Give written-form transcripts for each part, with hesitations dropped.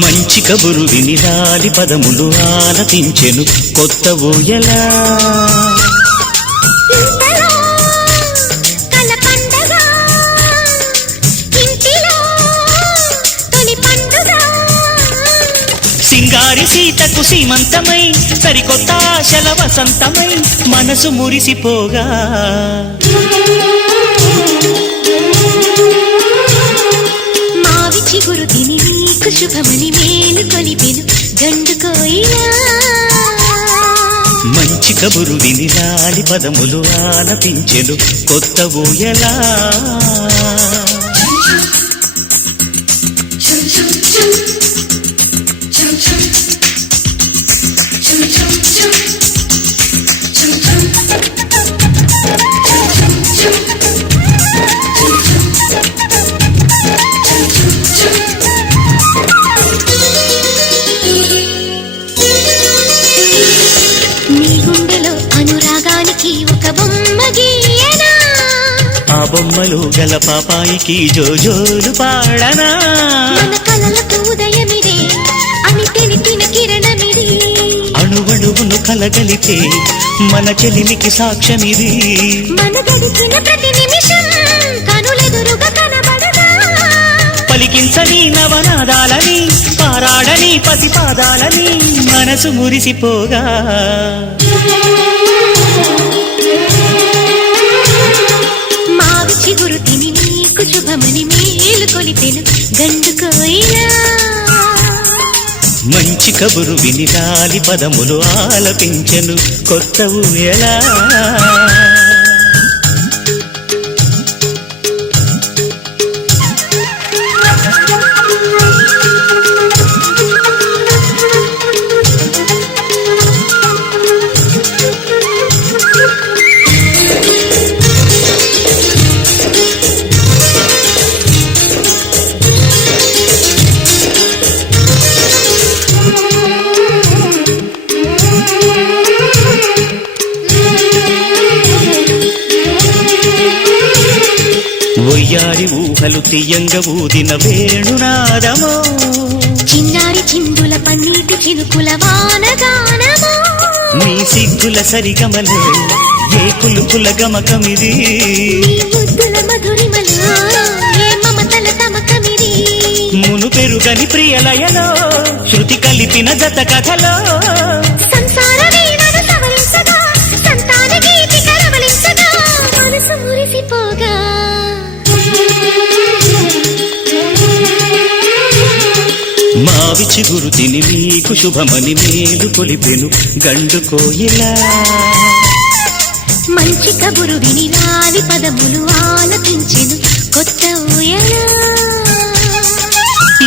మంచి కబురు విని రాలి పదములు ఆలపించెను కొత్త ఊయలా సింగారి సీతకు సీమంతమై సరికొత్త ఆశల వసంతమై మనసు మురిసిపోగా చిగురు తిని నీకు శుభమని మేలు కొలిపెను గండు కోయిలా మంచి కబురు విని లాలి పదములు ఆలపించెను కొత్త ఊయలా బొమ్మలు గల పాపాయికి జోజోలు పాడనా మన కలలకు ఉదయమిదే అని తెలిపిన కిరణమిది అణువణువును కలగలితే మన చెలిమికి సాక్ష్యమిది మన గడిచిన ప్రతి నిమిషం కనులెదురుగా కనబడదా పలికించని నవనాదాలని పారాడని పసిపాదాలని మనసు మురిసిపోగా చిగురు తిని నీకు శుభమని మేలు కొలిపెను గండు కోయిలా మంచి కబురు విని లాలి పదములు ఆలపించెను కొత్త ఊయలా ఒయ్యారి ఊహలు తీయంగ ఊదిన వేణునాదమో చిన్నారి చిందుల పన్నీటి చినుకుల వానగానమో నీ సిగ్గుల సరిగమలే ఏ కులుకుల గమకమిది నీ ముద్దుల మధురిమలో ఏ మమతల తమకమిది మును పెరుగని ప్రియలయలో శృతి కలిపిన జత కథలో సంసార వీణను సవరించగా సంతాన గీతిక రవళించగా మనసు మురిసిపోగా మావి చిగురు తిని నీకు శుభమని మేలు కొలిపెను గండు కోయిలా మంచి కబురు విని లాలి పదములు ఆలపించెను కొత్త ఊయలా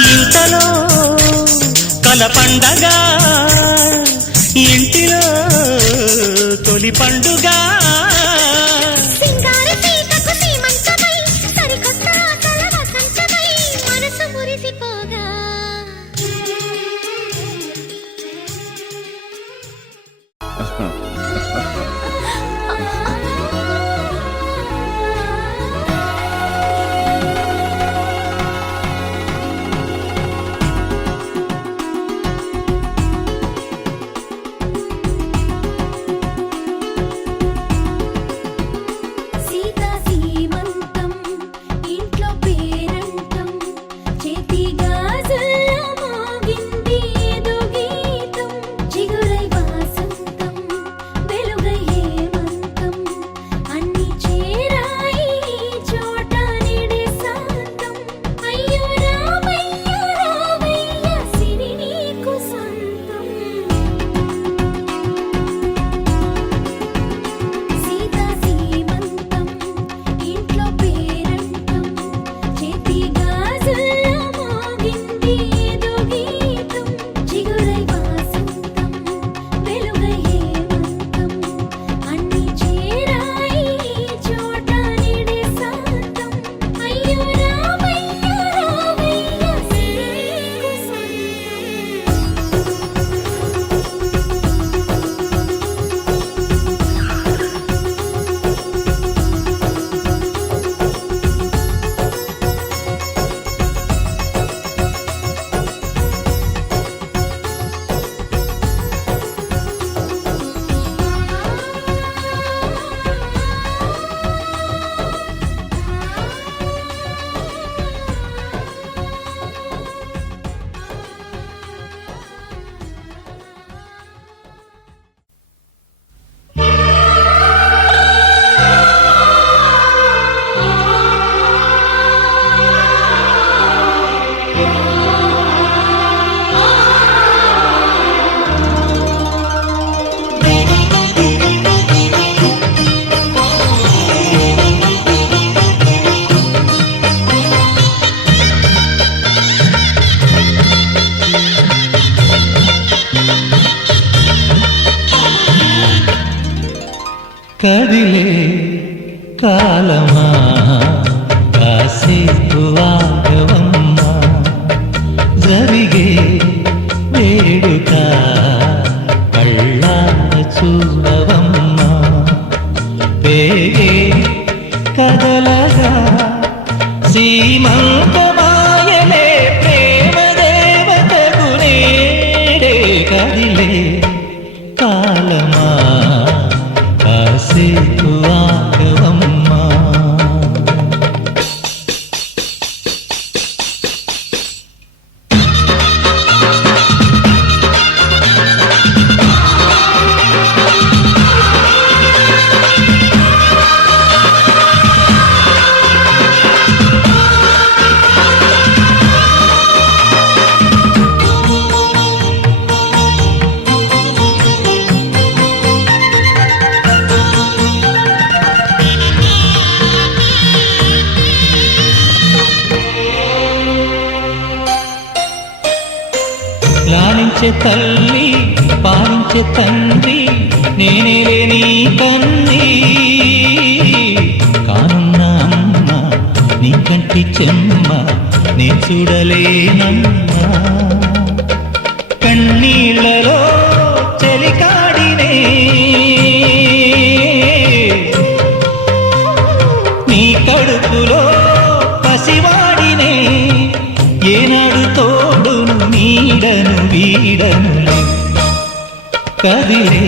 ఇంతలో కల పండగ ఇంటిలో తొలి పండుగ సింగారి సీతకు సీమంతమై సరికొత్త ఆశల వసంతమై మనసు మురిసిపోగా కాలమా కాసేపు ఆగవమ్మా జరిగే వేడుక కళ్ళార చూడవమ్మా పేగే కదలగా సీమంతమాయలే ప్రేమ దేవతకు నేడే కదిలే కాలమా కాసేపు ఆగవమ్మా లాలించే తల్లి పాలించే తండ్రి నేనే లేని కన్ని కానున్న అమ్మ నీ కంటి చెమ్మ నే చూడలేనమ్మా కన్నీళ్లలో చెలికాడినే నీ కడుపులో పసివాడినే ఏనాడు తోడును నీడను వీడను కదిలే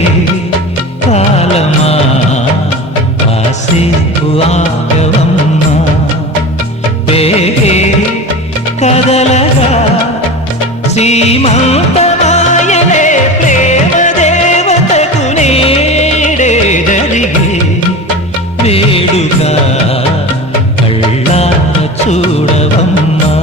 కాలమా కాసేపు ఆగవమ్మా పేగే కదలగా సీమంతమాయలే ప్రేమ దేవతకు నేడే జరిగే వేడుక కళ్ళార చూడవమ్మా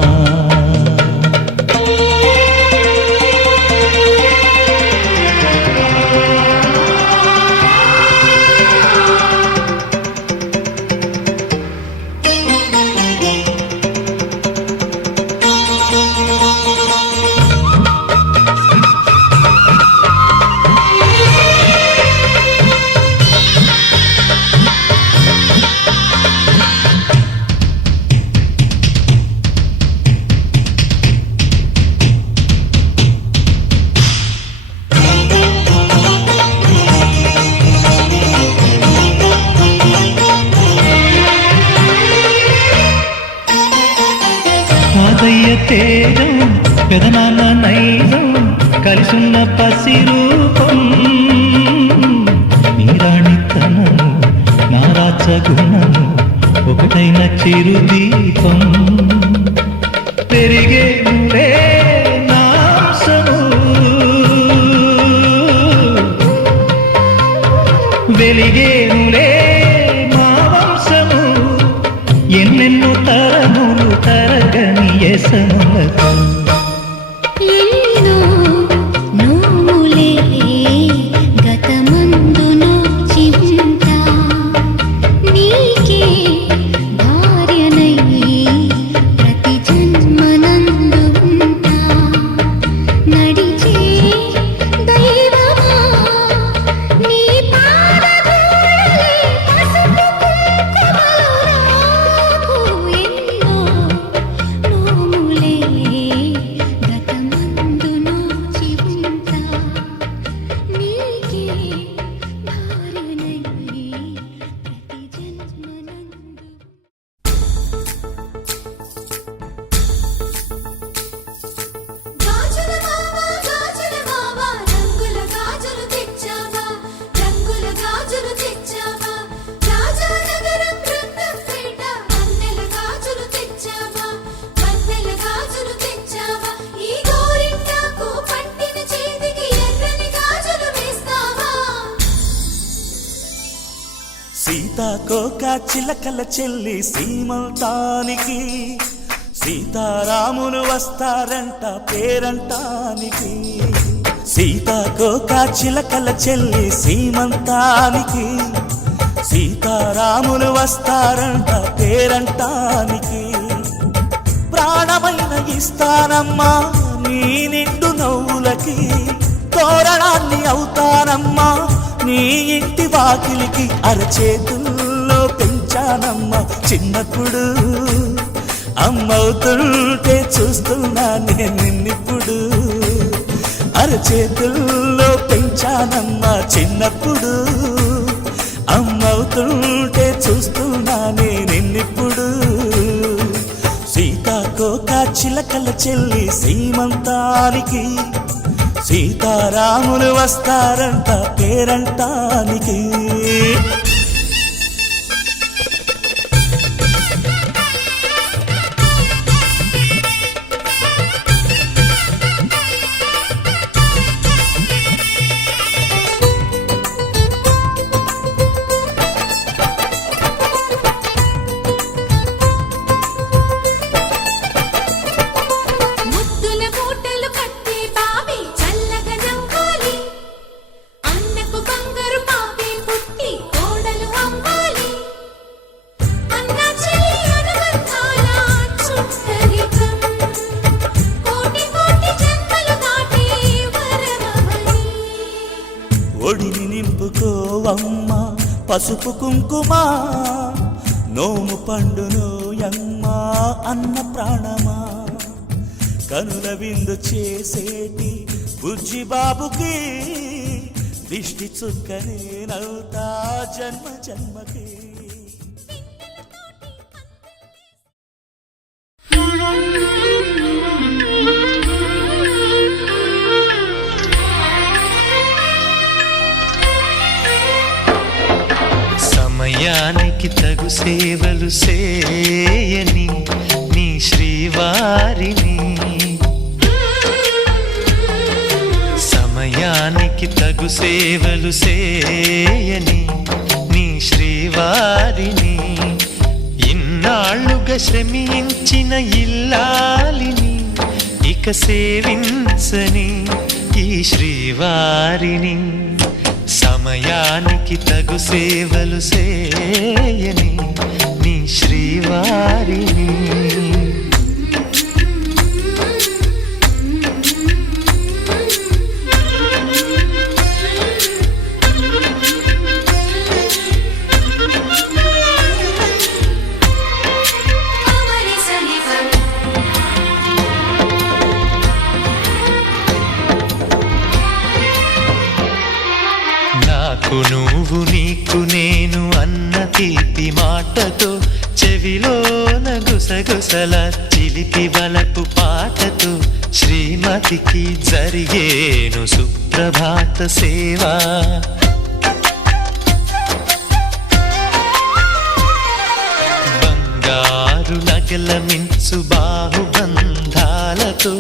తాతయ్య తేజం పెదనాన్న నైజం కలిసున్న పసిరూపం నీరాణితనము నా రాచగుణము ఒకటైన చిరుదీపం పెరిగేనులే నాశము వెలిగేనులే మా వంశము ఎన్నెన్నో తరములు తరగని యసములతో ఎన్నో నోములే గతమందును చింత నీకే భార్యనై ప్రతి జన్మనందు ఉంటా నడిచే దైవమా నీ పాదధూళి పసుపు కుంకుమలు ఎన్నో నోములే గతమందును చింత నీకే భార్యనై ప్రతి జన్మనందు గాజుల మావా రంగుల గాజులు తెచ్చావా రంగుల గాజులు తెచ్చావా రాజానగరం రంగంపేట వన్నెల గాజులు తెచ్చావా వన్నెల గాజులు తెచ్చావా ఈ గోరింటాకు పట్టిన చేతికి ఎర్రని గాజులు వేస్తావా సీతాకోక చిలకల చెల్లి సీమంతానికి సీతారాములు వస్తారంట పేరంటానికి సీతాకోక చిలకల చెల్లి సీమంతానికి సీతారాములు వస్తారంట పేరంటానికి ప్రాణమైన ఇస్తానమ్మా నీ నిండు నవ్వులకి తోరణాన్ని అవుతానమ్మా నీ ఇంటి వాకిలికి అరచేతుల్లో పెంచానమ్మ చిన్నప్పుడు, అమ్మవుతుంటే చూస్తున్నా నేను నిన్నిప్పుడు. అరచేతుల్లో పెంచానమ్మ చిన్నప్పుడు, అమ్మవుతుంటే చూస్తున్నా నేను నిన్నిప్పుడు. సీతాకోక చిలకల చెల్లి సీమంతానికి, సీతారాములు వస్తారంట పేరంటానికి. ఒడిని నింపుకోవమ్మ పసుపు కుంకుమ, నోము పండునోయమ్మ అన్న ప్రాణమా. కనుల విందు చేసేటి బుజ్జి బాబుకి, దిష్టి చుక్కనే నవ్వుతా జన్మ జన్మకి. సమయానికి తగు సేవలు చేయని నీ శ్రీవారిని, సమయానికి తగు సేవలు చేయని నీ శ్రీవారిని, ఇన్నాళ్ళుగా శ్రమించిన ఇల్లాలిని ఇక సేవించని ఈ శ్రీవారిని. సమయానికి తగు సేవలు చేయని నీ శ్రీవారిని. నాకు నువ్వు నీకు నేను అన్న తీపి మాటతో, చెవిలోన గుసగుసల చిలిపి వలపు పాటతో, శ్రీమతికి జరిగేను సుప్రభాత సేవా. బంగారు నగల మించు బాహుబంధాలతో,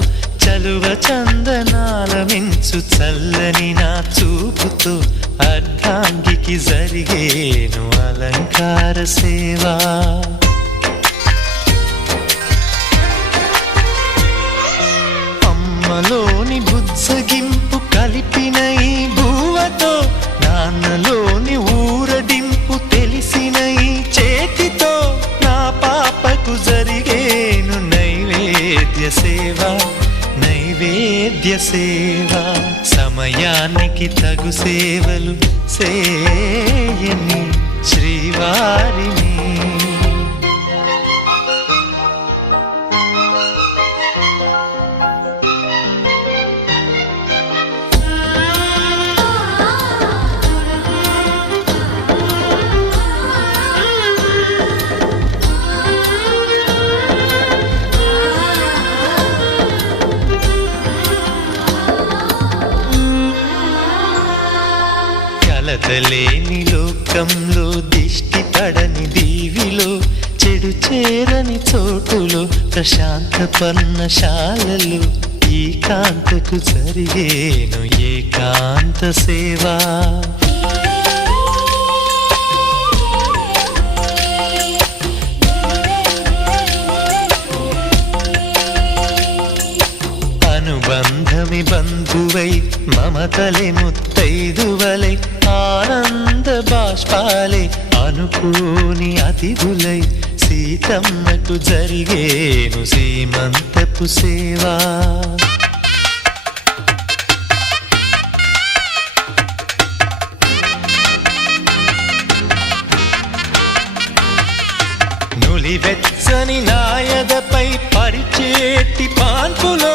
చలువ చందనాల మించు చల్లని నా చూపుతో, అర్ధాంగికి జరిగేను అలంకార సేవా. అమ్మలోని బుజ్జగింపు కలిపిన ఈ భూవతో, నాన్నలోని ఊరడింపు తెలిసిన ఈ చేతితో, నా పాపకు జరిగేను నైవేద్య సేవా, నైవేద్య సేవా. సమయానికి తగు సేవలు చేయని శ్రీవారిని. కలతలేని లోకంలో, దిష్టి పడని దీవిలో, చెడు చేరని చోటులో, ప్రశాంత పర్ణశాలలో, ఈ కాంతకు జరిగేను ఏకాంత సేవా. అనుబంధమి బంధువై, మమతలే ముత్తైదువలై, ఆనంద బాష్పాలే అనుకోని అతిథులై, సీతమ్మకు జరిగేను సీమంతపు సేవా. వెచ్చని నాయదపై పరిచేటి పాన్పులో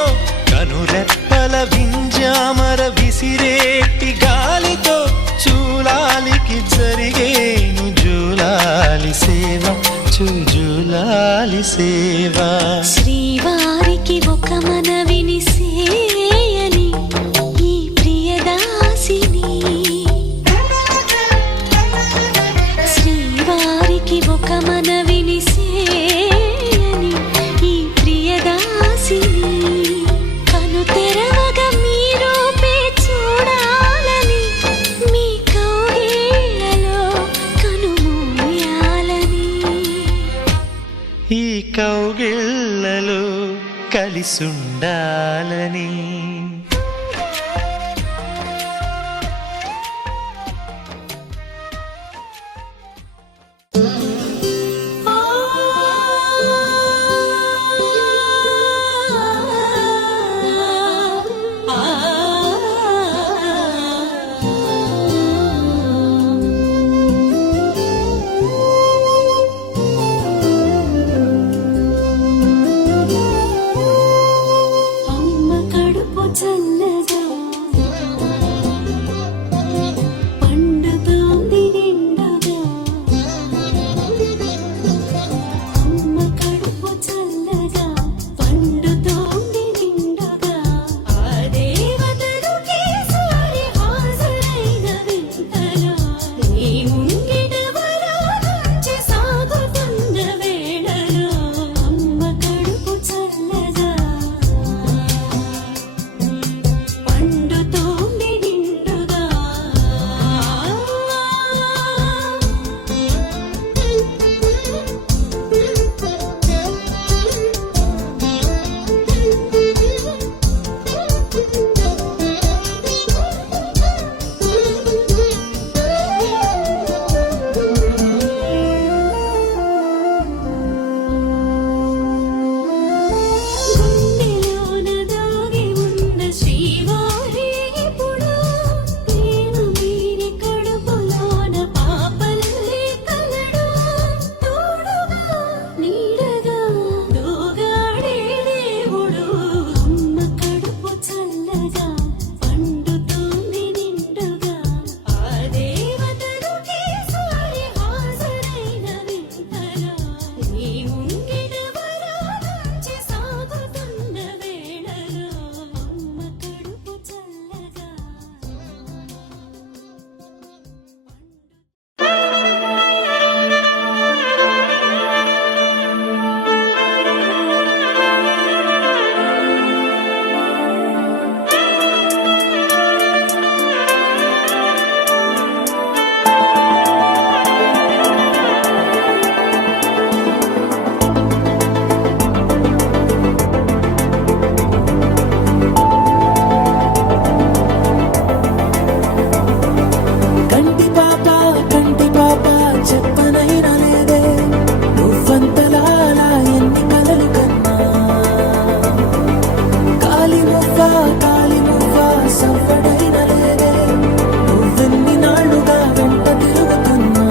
కనురెప్పల వింజామర విసిరేటి గాలితో చూలాలికి జరిగేను జూలాలి సేవ జూలాలి సేవ శ్రీవారికి ఒక మనవిని సేయని ఈ ప్రియదాసిని శ్రీవారికి ఒక మనవిని సేయని ఈ ప్రియదాసిని కను తెరవగా మీ రూపే చూడాలని మీ కౌగిళ్ళలో కనుమూయాలని ఈ కౌగిళ్ళలో కలిసుండాలని అమ్మ కడుపు చల్లగా పండుతోంది నిండుగా అమ్మ కడుపు చల్లగా పండుతోంది నిండుగా ఆ దేవతలు కేసరి హాజరైన వింతలో నీ ముంగిట వరాలుంచి సాగుతున్న వేళలో అమ్మ కడుపు చల్లగా పండుతోంది నిండుగా గుండెలోన దాగి ఉన్న శ్రీవారి ఇప్పుడు ప్రేమ మీరి కడుపులోన పాపల్లే కలడు తోడుగా నీడగా దూగాడే దేవుడు అమ్మ కడుపు చల్లగా పండుతోంది నిండుగా ఆ దేవతలు కేసరి హాజరైన వింతలో నీ ముంగిట వరాలుంచి సాగుతున్న వేళలో అమ్మ కడుపు చల్లగా కంటి పాప చెప్పనైనా లేదే నువ్వంతలా ఎన్ని కలలు కన్నా కాలి మువ్వ సవ్వడైనా లేదే నువ్వెన్ని నాళ్ళుగా వెంట తిరుగుతున్నా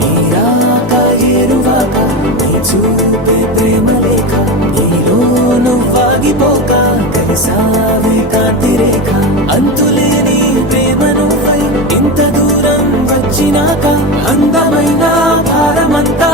నీరాక ఏరువాక నీ చూపే ప్రేమ లేక నీలో నువ్వాగిపోక కలిసావే కాంతి రేఖ అంతులేని ప్రేమ నువ్వై ఇంత దూరం వచ్చినాక అందమైన భారమంతా